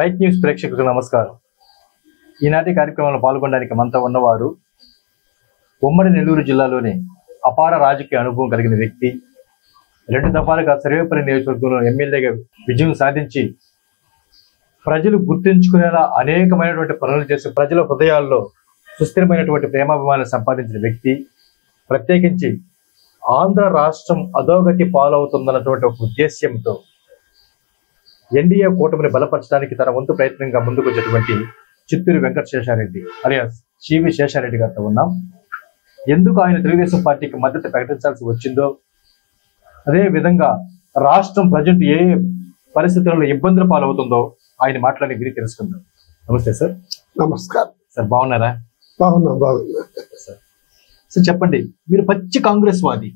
Right news ప్రేక్షకులకు నమస్కారం. ఈనాటి కార్యక్రమంలో పాల్గొనడానికి మనతో ఉన్నవారు ఉమ్మడి నెల్లూరు జిల్లాలోని అపార రాజకీయ అనుభవం కలిగిన వ్యక్తి, 2 దఫాలుగా సర్వేపల్లి నియోజకవర్గంలో ఎమ్మెల్యేగా విజయం సాధించి ప్రజలు గుర్తుంచుకునేలా అనేకమైనటువంటి పనులు చేసి ప్రజల హృదయాల్లో సుస్థిరమైనటువంటి ప్రేమాభిమానాలు సంపాదించిన వ్యక్తి. ప్రత్యేకించి ఆంధ్ర రాష్ట్రం అధోగతి పాలవుతుందన్నటువంటి ఒక ఉద్దేశ్యంతో ఎన్డీఏ కూటమిని బలపరచడానికి తన వంతు ప్రయత్నంగా ముందుకు వచ్చేటువంటి చిత్తూరు వెంకట శేషారెడ్డి అలియాస్ సివి శేషారెడ్డి గారితో ఉన్నాం. ఎందుకు ఆయన తెలుగుదేశం పార్టీకి మద్దతు ప్రకటించాల్సి వచ్చిందో, అదే విధంగా రాష్ట్రం ప్రజెంట్ ఏ పరిస్థితుల్లో ఇబ్బందుల పాలవుతుందో ఆయన మాట్లాడి గురి తెలుసుకుందాం. నమస్తే సార్. నమస్కారం సార్, బాగున్నారా? బాగున్నా సార్ చెప్పండి, మీరు పచ్చి కాంగ్రెస్ వాది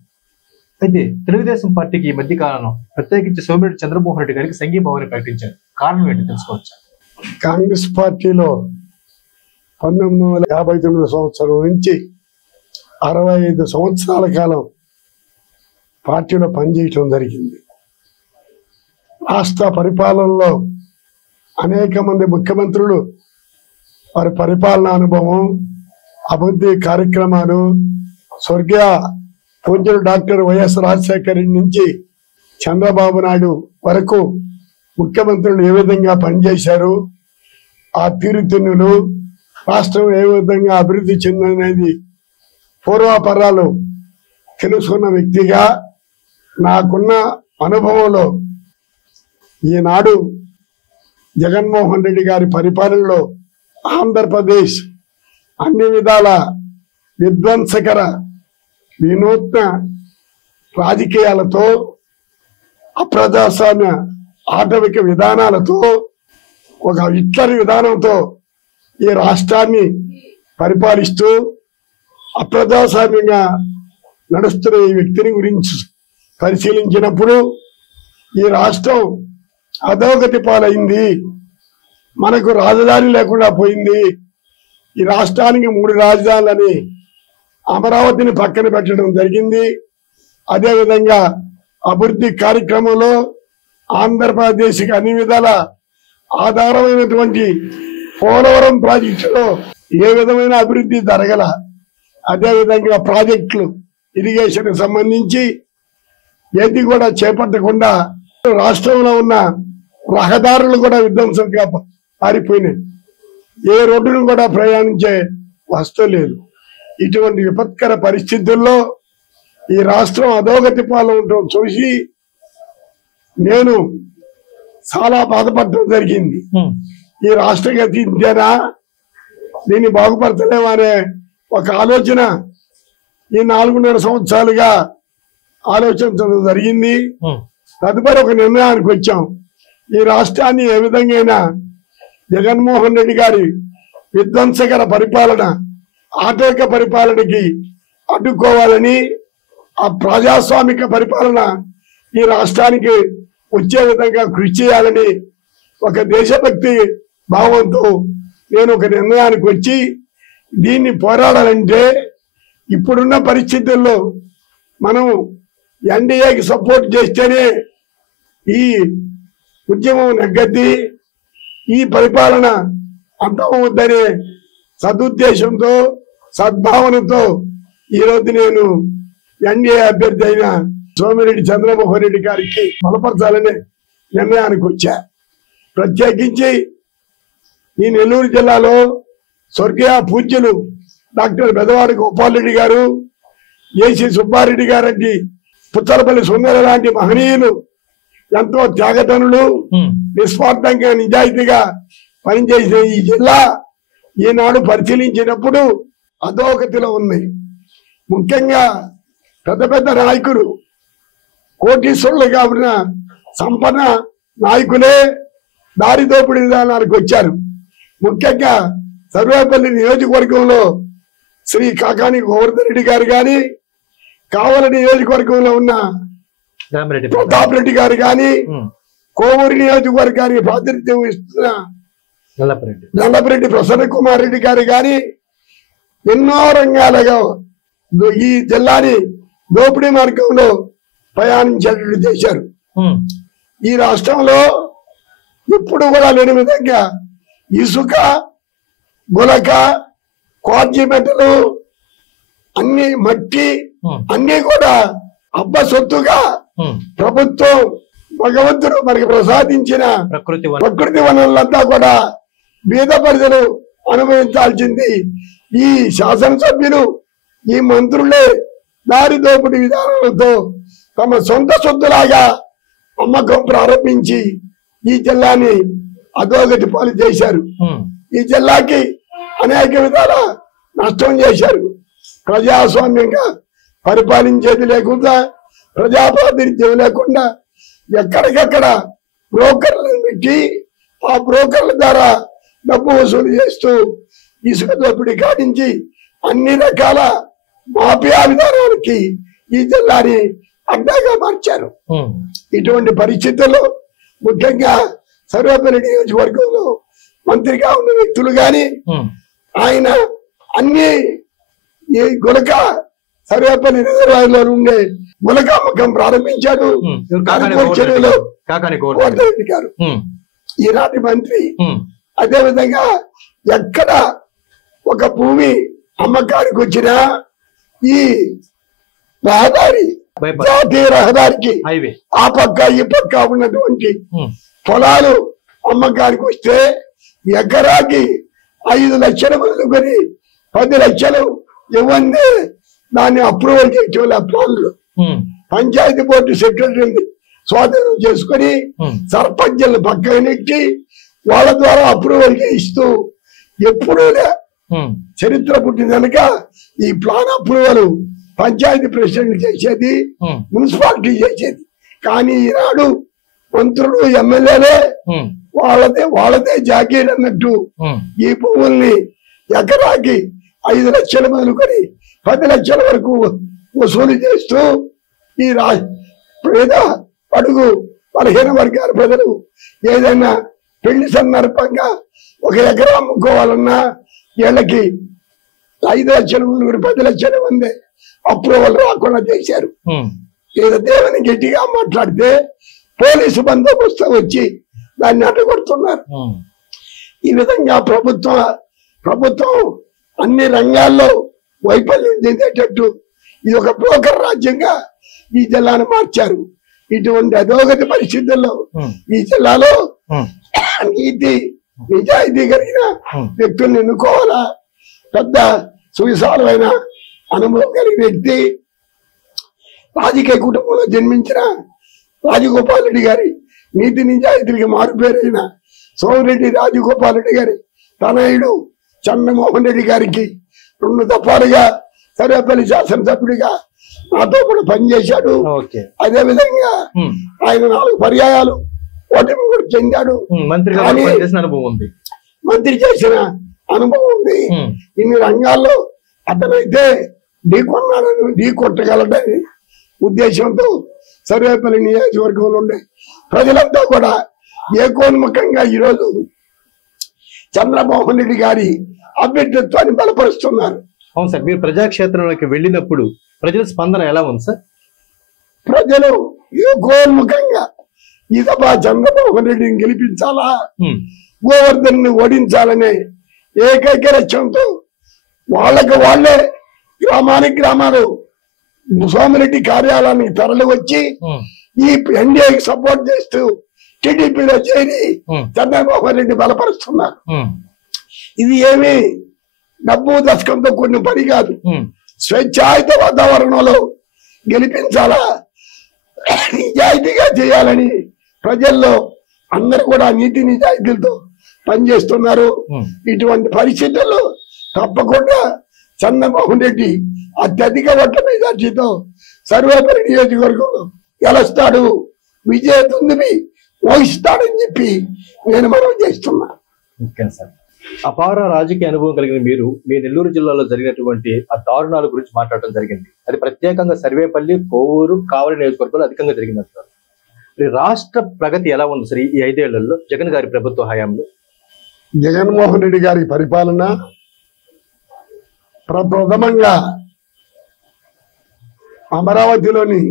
అయితే తెలుగుదేశం పార్టీకి ఈ మధ్య కాలంలో ప్రత్యేకించి సోమిరెడ్డి చంద్రమోహన్ రెడ్డి గారికి సంఘీభావాన్ని ప్రకటించారు. కారణం ఏంటి తెలుసుకోవచ్చా? కాంగ్రెస్ పార్టీలో 1959 సంవత్సరం నుంచి 65 సంవత్సరాల కాలం పార్టీలో పనిచేయటం జరిగింది. రాష్ట్ర పరిపాలనలో అనేక మంది ముఖ్యమంత్రులు వారి పరిపాలనా అనుభవం, అభివృద్ధి కార్యక్రమాలు, స్వర్గీయ పూజ్యులు డాక్టర్ వైఎస్ రాజశేఖర రెడ్డి నుంచి చంద్రబాబు నాయుడు వరకు ముఖ్యమంత్రులు ఏ విధంగా పనిచేశారు, ఆ తీరుతెన్నులు, రాష్ట్రం ఏ విధంగా అభివృద్ధి చెందనేది పూర్వాపరాలు తెలుసుకున్న వ్యక్తిగా నాకున్న అనుభవంలో ఈనాడు జగన్మోహన్ రెడ్డి గారి పరిపాలనలో ఆంధ్రప్రదేశ్ అన్ని విధాల విధ్వంసకర వినూత్న రాజకీయాలతో, అప్రజాస్వామ్య ఆటవిక విధానాలతో, ఒక హిట్లర్ విధానంతో ఈ రాష్ట్రాన్ని పరిపాలిస్తూ అప్రజాస్వామ్యంగా నడుస్తున్న ఈ వ్యక్తిని గురించి పరిశీలించినప్పుడు ఈ రాష్ట్రం అధోగతి పాలైంది, మనకు రాజధాని లేకుండా పోయింది, ఈ రాష్ట్రానికి 3 రాజధానులని అమరావతిని పక్కన పెట్టడం జరిగింది. అదేవిధంగా అభివృద్ధి కార్యక్రమంలో ఆంధ్రప్రదేశ్కి అన్ని విధాల ఆధారమైనటువంటి పోలవరం ప్రాజెక్టులో ఏ విధమైన అభివృద్ధి జరగల. అదేవిధంగా ప్రాజెక్టులు, ఇరిగేషన్ సంబంధించి ఏది కూడా చేపట్టకుండా రాష్ట్రంలో ఉన్న రహదారులు కూడా విధ్వంసంగా పారిపోయినాయి. ఏ రోడ్డును కూడా ప్రయాణించే వస్తువు లేదు. ఇటువంటి విపత్కర పరిస్థితుల్లో ఈ రాష్ట్రం అధోగతి పాలవటం చూసి నేను చాలా బాధపడటం జరిగింది. ఈ రాష్ట్ర గతి ఇంతేనా, దీన్ని బాగుపరచలేమనే ఒక ఆలోచన ఈ 4.5 సంవత్సరాలుగా ఆలోచించడం జరిగింది. తదుపరి ఒక నిర్ణయానికి వచ్చాం. ఈ రాష్ట్రాన్ని ఏ విధంగా జగన్మోహన్ రెడ్డి గారి విధ్వంసకర పరిపాలన, ఆటవిక పరిపాలనకి అడ్డుకోవాలని, ఆ ప్రజాస్వామిక పరిపాలన ఈ రాష్ట్రానికి వచ్చే విధంగా కృషి చేయాలని ఒక దేశభక్తి భావంతో నేను ఒక నిర్ణయానికి వచ్చి దీన్ని పోరాడాలంటే ఇప్పుడున్న పరిస్థితుల్లో మనం ఎన్డీఏకి సపోర్ట్ చేస్తేనే ఈ ఉద్యమం నెగ్గద్ది, ఈ పరిపాలన అంతమవుద్దనే సదుద్దేశంతో, సద్భావనతో ఈరోజు నేను ఎన్డీఏ అభ్యర్థి అయిన సోమిరెడ్డి చంద్రమోహన్ రెడ్డి గారికి బలపరచాలనే నిర్ణయానికి వచ్చా. ప్రత్యేకించి ఈ నెల్లూరు జిల్లాలో స్వర్గీయ పూజ్యులు డాక్టర్ బెదవాడి గోపాల్ రెడ్డి గారు, ఏసీ సుబ్బారెడ్డి గారంటి, పుచ్చలపల్లి సుందర లాంటి మహనీయులు ఎంతో త్యాగతనులు, నిస్వార్థంగా నిజాయితీగా పనిచేసిన ఈ జిల్లా ఈనాడు పరిశీలించినప్పుడు అధోగతిలో ఉంది. ముఖ్యంగా పెద్ద పెద్ద నాయకులు, కోటీశ్వరులుగా ఉన్న సంపన్న నాయకులే దారి దోపిడీ విధానానికి వచ్చారు. ముఖ్యంగా సర్వేపల్లి నియోజకవర్గంలో శ్రీ కాకాని గోవర్ధన్ రెడ్డి గారు కానీ, కావలి నియోజకవర్గంలో ఉన్న ప్రతాప్ రెడ్డి గారు కానీ, కోవూరు నియోజకవర్గానికి ప్రాతినిధ్యం ఇస్తున్న నల్లపరెడ్డి ప్రసన్న కుమార్ రెడ్డి గారు కానీ ఎన్నో రంగాలుగా ఈ జిల్లాని దోపిడీ మార్గంలో ప్రయాణించేటట్టు చేశారు. ఈ రాష్ట్రంలో ఇప్పుడు కూడా లేని విధంగా ఇసుక, గులక, క్వార్జీ మెటలు, అన్ని మట్టి అన్ని కూడా అబ్బ సొత్తుగా ప్రభుత్వం భగవంతుడు మనకి ప్రసాదించిన ప్రకృతి వనరులంతా కూడా బీద ప్రజలు అనుభవించాల్సింది. ఈ శాసనసభ్యులు, ఈ మంత్రులే దారి దోపిడీ విధానాలతో తమ సొంత సొత్తులాగా అమ్మకం ప్రారంభించి ఈ జిల్లాని అధోగతి పాలు చేశారు. ఈ జిల్లాకి అనేక విధాల నష్టం చేశారు. ప్రజాస్వామ్యంగా పరిపాలించేది లేకుండా, ప్రజాప్రాతినిధ్యం లేకుండా ఎక్కడికక్కడ బ్రోకర్లను పెట్టి ఆ బ్రోకర్ల ద్వారా డబ్బు వసూలు చేస్తూ ఇసుక దోపిడీ కానించి అన్ని రకాల మాఫియా విధానానికి ఈ జిల్లాని అడ్డాగా మార్చారు. ఇటువంటి పరిస్థితుల్లో ముఖ్యంగా సర్వేపల్లి నియోజకవర్గంలో మంత్రిగా ఉన్న వ్యక్తులు గాని ఆయన అన్ని ఈ గులక సర్వేపల్లి రిజర్వాయర్లో ఉండే గులక అమ్మకం ప్రారంభించాడు. గారు ఈనాటి మంత్రి. అదే విధంగా ఎక్కడ ఒక భూమి అమ్మకానికి వచ్చినా ఈ రహదారి, జాతీయ రహదారికి ఆ పక్క ఈ పక్క ఉన్నటువంటి పొలాలు అమ్మకానికి వస్తే ఎకరాకి 5 లక్షలు మొదలుకొని 10 లక్షలు ఇవ్వండి దాన్ని అప్రూవల్ చేయటం ప్లాన్లు పంచాయతీ బోర్డు సెక్రటరీని స్వాధీనం చేసుకుని సర్పంచులను పక్కన నెట్టి వాళ్ళ ద్వారా అప్రూవల్ చేయిస్తూ ఎప్పుడూ చరిత్ర పుట్టిన కనుక ఈ ప్లాన్ అప్రూవల్ పంచాయతీ ప్రెసిడెంట్ చేసేది, మున్సిపాలిటీ చేసేది. కానీ ఈనాడు మంత్రులు, ఎమ్మెల్యేలే వాళ్ళదే జాగీర్ అన్నట్టు ఈ భూముల్ని ఎకరాకి 5 లక్షలు మొదలుకొని 10 లక్షల వరకు వసూలు చేస్తూ ఈ పేద అడుగు బలహీన వర్గాల ప్రజలు ఏదైనా పెళ్లి సందర్భంగా 1 ఎకరా అమ్ముకోవాలన్నా వీళ్ళకి 5 లక్షల ముందు 10 లక్షల మంది అప్రూవల్ రాకుండా చేశారు. ఏదో దేవుని గట్టిగా మాట్లాడితే పోలీసు బందోబస్తు వచ్చి దాన్ని అడ్డగొడుతున్నారు. ఈ విధంగా ప్రభుత్వం అన్ని రంగాల్లో వైఫల్యం చెందేటట్టు ఇది ఒక బ్రోకర్ రాజ్యంగా ఈ జిల్లాను మార్చారు. ఇటువంటి అధోగతి పరిస్థితుల్లో ఈ జిల్లాలో నీతి నిజాయితీ కలిగిన వ్యక్తుల్ని ఎన్నుకోవాలా. పెద్ద సువిశాలమైన అనుభవం కలిగిన వ్యక్తి, రాజకీయ కుటుంబంలో జన్మించిన రాజగోపాల్ రెడ్డి గారి నీతి నిజాయితీలకి మారుపేరైన సోమిరెడ్డి రాజగోపాల్ రెడ్డి గారి తనయుడు చంద్రమోహన్ రెడ్డి గారికి 2 దఫాలుగా సర్వేపల్లి శాసనసభ్యుడిగా నాతో కూడా పనిచేశాడు. అదే విధంగా ఆయన 4 పర్యాయాలు ఓటమి కూడా చెందాడు. మంత్రి చేసిన అనుభవం ఉంది. ఇన్ని రంగాల్లో అతనైతే ఢీ కొట్టగలడని ఉద్దేశంతో సర్వేపల్లి నియోజకవర్గంలో ఉండే ప్రజలంతా కూడా ఏకోన్ముఖంగా ఈరోజు చంద్రమోహన్ రెడ్డి గారి అభ్యర్థిత్వాన్ని బలపరుస్తున్నారు. అవును సార్, మీరు ప్రజాక్షేత్రంలోకి వెళ్ళినప్పుడు ప్రజల స్పందన ఎలా ఉంది సార్? ప్రజలు ఏకోన్ముఖంగా ఈ సభ చంద్రమోహన్ రెడ్డిని గెలిపించాలా, గోవర్ధన్ ని ఓడించాలనే ఏకైక లక్ష్యంతో వాళ్ళే గ్రామాలు సోమిరెడ్డి కార్యాలయానికి తరలి వచ్చి ఈ ఎన్డీఏకి సపోర్ట్ చేస్తూ టీడీపీలో చేరి చంద్రమోహన్ రెడ్డి బలపరుస్తున్నారు. ఇది ఏమి డబ్బు దశకంతో కొన్ని పని కాదు. స్వేచ్ఛాయుత వాతావరణంలో గెలిపించాలా, నిజాయితీగా చేయాలని ప్రజల్లో అందరూ కూడా నీతి నిజాయితీలతో పనిచేస్తున్నారు. ఇటువంటి పరిస్థితుల్లో తప్పకుండా చంద్రమోహన్ రెడ్డి అత్యధిక ఓట్ల మెజార్టీతో సర్వేపల్లి నియోజకవర్గంలో గెలుస్తాడు, విజయ దుందుబి మోగిస్తాడని చెప్పి నేను మనవి చేస్తున్నా. అపార రాజకీయ అనుభవం కలిగిన మీరు మీ నెల్లూరు జిల్లాలో జరిగినటువంటి ఆ దారుణాల గురించి మాట్లాడటం జరిగింది. అది ప్రత్యేకంగా సర్వేపల్లి, కోవూరు, కావలి నియోజకవర్గాలు అధికంగా జరిగినట్టు. రాష్ట్ర ప్రగతి ఎలా ఉంది సార్ ఈ 5 ఏళ్లలో జగన్ గారి ప్రభుత్వ హయాంలో? జగన్మోహన్ రెడ్డి గారి పరిపాలన ప్రప్రథమంగా అమరావతిలోని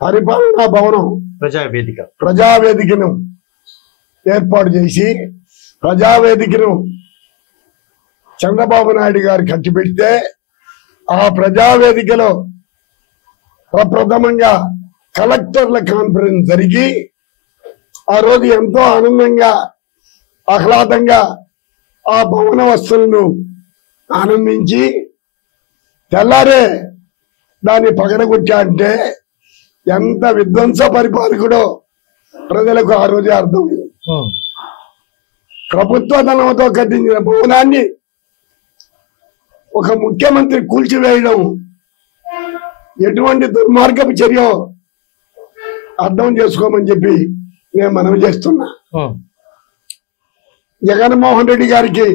పరిపాలనా భవనం ప్రజావేదికను ఏర్పాటు చేసి ప్రజావేదికను చంద్రబాబు నాయుడు గారు కట్టిపెడితే ఆ ప్రజావేదికలో ప్రప్రథమంగా కలెక్టర్ల కాన్ఫరెన్స్ జరిగి ఆ రోజు ఎంతో ఆనందంగా ఆహ్లాదంగా ఆ భవన వస్తువులను ఆనందించి తెల్లారే దాన్ని పగడగొట్టా అంటే ఎంత విధ్వంస పరిపాలకుడో ప్రజలకు ఆ రోజే అర్థమైంది. ప్రభుత్వ ధనంతో కట్టించిన భవనాన్ని ఒక ముఖ్యమంత్రి కూల్చివేయడం ఎటువంటి దుర్మార్గపు చర్యో అర్థం చేసుకోమని చెప్పి నేను మనవి చేస్తున్నా. జగన్మోహన్ రెడ్డి గారికి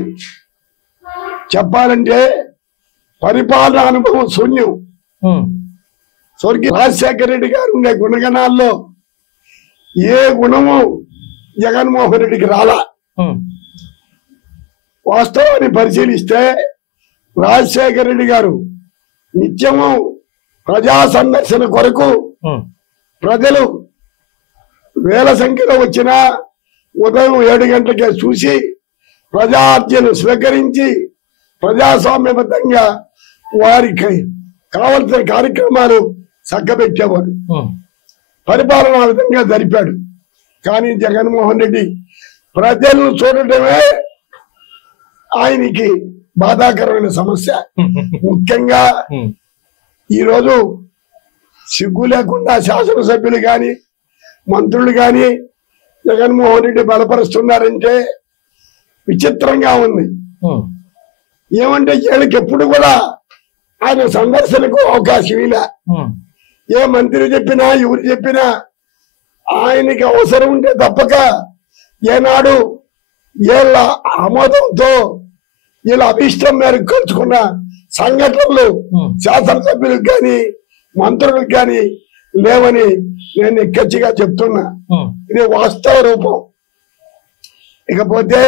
చెప్పాలంటే పరిపాలన అనుభవం శూన్యం. స్వర్గీయ రాజశేఖర రెడ్డి గారు ఉండే గుణగణాల్లో ఏ గుణము జగన్మోహన్ రెడ్డికి రాలా. వాస్తవాన్ని పరిశీలిస్తే రాజశేఖర రెడ్డి గారు నిత్యము ప్రజా సందర్శన కొరకు ప్రజలు వేల సంఖ్యలో వచ్చిన ఉదయం 7 గంటలకే చూసి ప్రజార్జను స్వీకరించి ప్రజాస్వామ్యబద్ధంగా వారికి కావలసిన కార్యక్రమాలు చక్కబెట్టేవాడు. పరిపాలన ఆ విధంగా జరిపాడు. కానీ జగన్మోహన్ రెడ్డి ప్రజలను చూడటమే ఆయనకి బాధాకరమైన సమస్య. ముఖ్యంగా ఈరోజు సిగ్గు లేకుండా శాసనసభ్యులు గాని మంత్రులు గాని జగన్మోహన్ రెడ్డి బలపరుస్తున్నారంటే విచిత్రంగా ఉంది. ఏమంటే వీళ్ళకి ఎప్పుడు కూడా ఆయన సందర్శనకు అవకాశం ఇలా. ఏ మంత్రి చెప్పినా ఎవరు చెప్పినా ఆయనకి అవసరం ఉంటే తప్పక ఏనాడు వీళ్ళ ఆమోదంతో వీళ్ళ అభిష్టం మేరకు కలుసుకున్న సంఘటనలు శాసనసభ్యులకు కానీ మంత్రులకు కానీ లేవని నేను నిక్కచ్చిగా చెప్తున్నా. ఇది వాస్తవ రూపం. ఇకపోతే